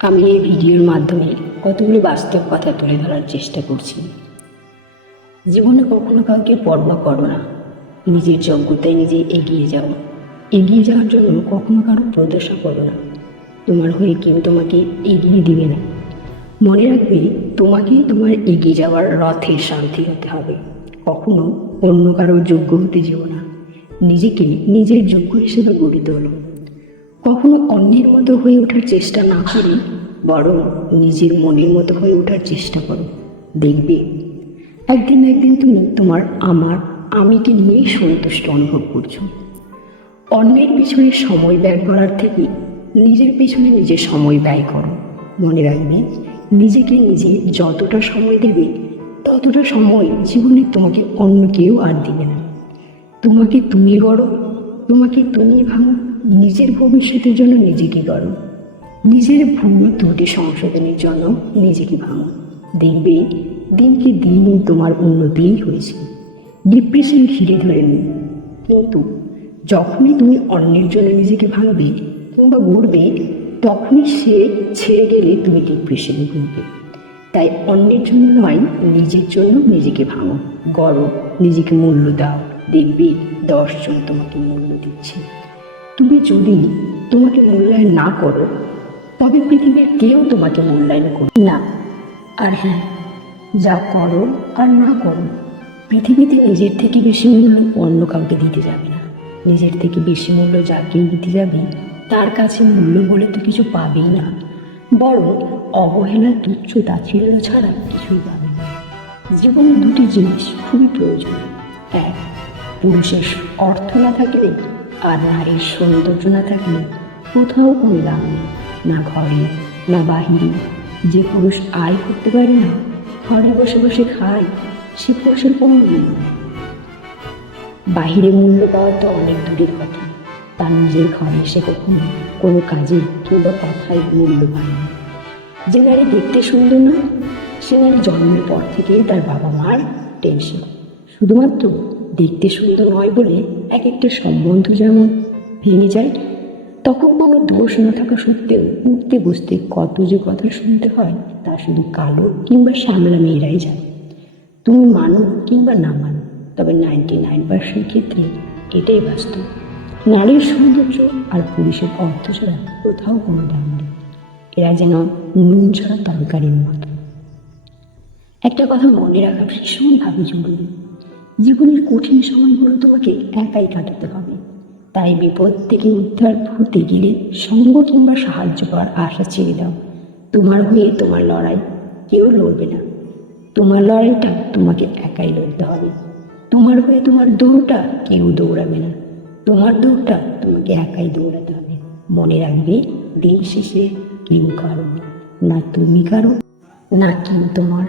আমি এই ভিডিওর মাধ্যমে কতগুলো বাস্তব কথা তুলে ধরার চেষ্টা করছি। জীবনে কখনো কাউকে পরোয়া করো না, নিজের যোগ্যতায় নিজে এগিয়ে যাও। এগিয়ে যাওয়ার জন্য কখনো কারো প্রত্যাশা করো না, তোমার হয়ে কেউ তোমাকে এগিয়ে দিবে না। মনে রাখবে, তোমাকেই তোমার এগিয়ে যাওয়ার রথের শান্তি হতে হবে। কখনো অন্য কারোর যোগ্য হতে যেও না, নিজেকে নিজের যোগ্য হিসেবে গড়ে তোলো। কখনো অন্যের মতো হয়ে ওঠার চেষ্টা না করে বরং নিজের মনের মতো হয়ে ওঠার চেষ্টা করো। দেখবে একদিন না একদিন তুমি তোমার আমিকে নিয়েই সন্তুষ্ট অনুভব করছো। অন্যের পিছনে সময় ব্যয় করার থেকে নিজের পিছনে নিজের সময় ব্যয় করো। মনে রাখবে, নিজেকে নিজে যতটা সময় দেবে ততটা সময় জীবনে তোমাকে অন্য কেউ আর দিবে না। তোমাকে তুমি গড়ো, তোমাকে তুমি ভাঙো। নিজের ভবিষ্যতের জন্য নিজেকে গড়ো, নিজের ভুল ত্রুটি সংশোধনের জন্য নিজেকে ভাঙো। দেখবে দিনকে দিন তোমার উন্নতিই হয়েছে। ডিপ্রেশন ঘিরে ধরে নেই, কিন্তু যখনই তুমি অন্যের জন্য নিজেকে ভাঙবে কিংবা গড়বে, তখনই সে ছেড়ে গেলে তুমি ডিপ্রেশনে ভুগবে। তাই অন্যের জন্য নয়, নিজের জন্য নিজেকে ভাঙো, গড়ো, নিজেকে মূল্য দাও। দেখবে 10 জন তোমাকে মূল্য দিচ্ছে। তুমি যদি তোমাকে মূল্যায়ন না করো, তবে পৃথিবীর কেউ তোমাকে মূল্যায়ন করবে না। আর হ্যাঁ, যা করো আর না করো, পৃথিবীতে নিজের থেকে বেশি মূল্য অন্য কাউকে দিতে যাবে না। নিজের থেকে বেশি মূল্য যাকেই দিতে যাবে তার কাছে মূল্য বলে তো কিছু পাবেই না, বরং অবহেলা, তুচ্ছ তাচ্ছিল্য ছাড়া কিছুই পাবে না। জীবনে দুটি জিনিস খুবই প্রয়োজন। এক, পুরুষের অর্থ না থাকলে আর নারীর সৌন্দর্য না থাকলে কোথাও কোনো দাম নেই, না ঘরে না বাহিরে। যে পুরুষ আয় করতে পারে না, ঘরে বসে বসে খায়, সে পুরুষের কোনো মূল্য নেই। বাহিরে মূল্য পাওয়া তো অনেক দূরের কথা, তার নিজের ঘরে সে কখনো কোনো কাজে কিংবা কথায় মূল্য পায় না। যে নারী দেখতে সুন্দর না, সে নারী জন্মের পর থেকেই তার বাবা মার টেনশন। শুধুমাত্র দেখতে সুন্দর নয় বলে এক একটা সম্বন্ধ যেমন ভেঙে যায়, তখন কোনো দোষ না থাকা সত্ত্বেও উঠতে বসতে কত যে কথা শুনতে হয় তা শুধু কালো কিংবা শ্যামলা মেয়েরাই জানে। তুমি মানো কিংবা না মানো, তবে 99% ক্ষেত্রে এটাই বাস্তব। নারীর সৌন্দর্য আর পুরুষের অর্থ ছাড়া কোথাও কোনো দাম নেই। এরা যেন নুন ছাড়া তরকারির মতো। একটা কথা মনে রাখা ভীষণভাবে জরুরি, জীবনের কঠিন সময়গুলো তোমাকে একাই কাটাতে হবে। তাই বিপদ থেকে উদ্ধার হতে গেলে সঙ্গ কিংবা সাহায্য করার আশা ছেড়ে দাও। তোমার হয়ে তোমার লড়াই কেউ লড়বে না, তোমার লড়াইটা তোমাকে একাই লড়তে হবে। তোমার হয়ে তোমার দৌড়টা কেউ দৌড়াবে না, তোমার দৌড়টা তোমাকে একাই দৌড়াতে হবে। মনে রাখবে, দিন শেষে কেউ কারো না, না তুমি কারো, না কেউ তোমার।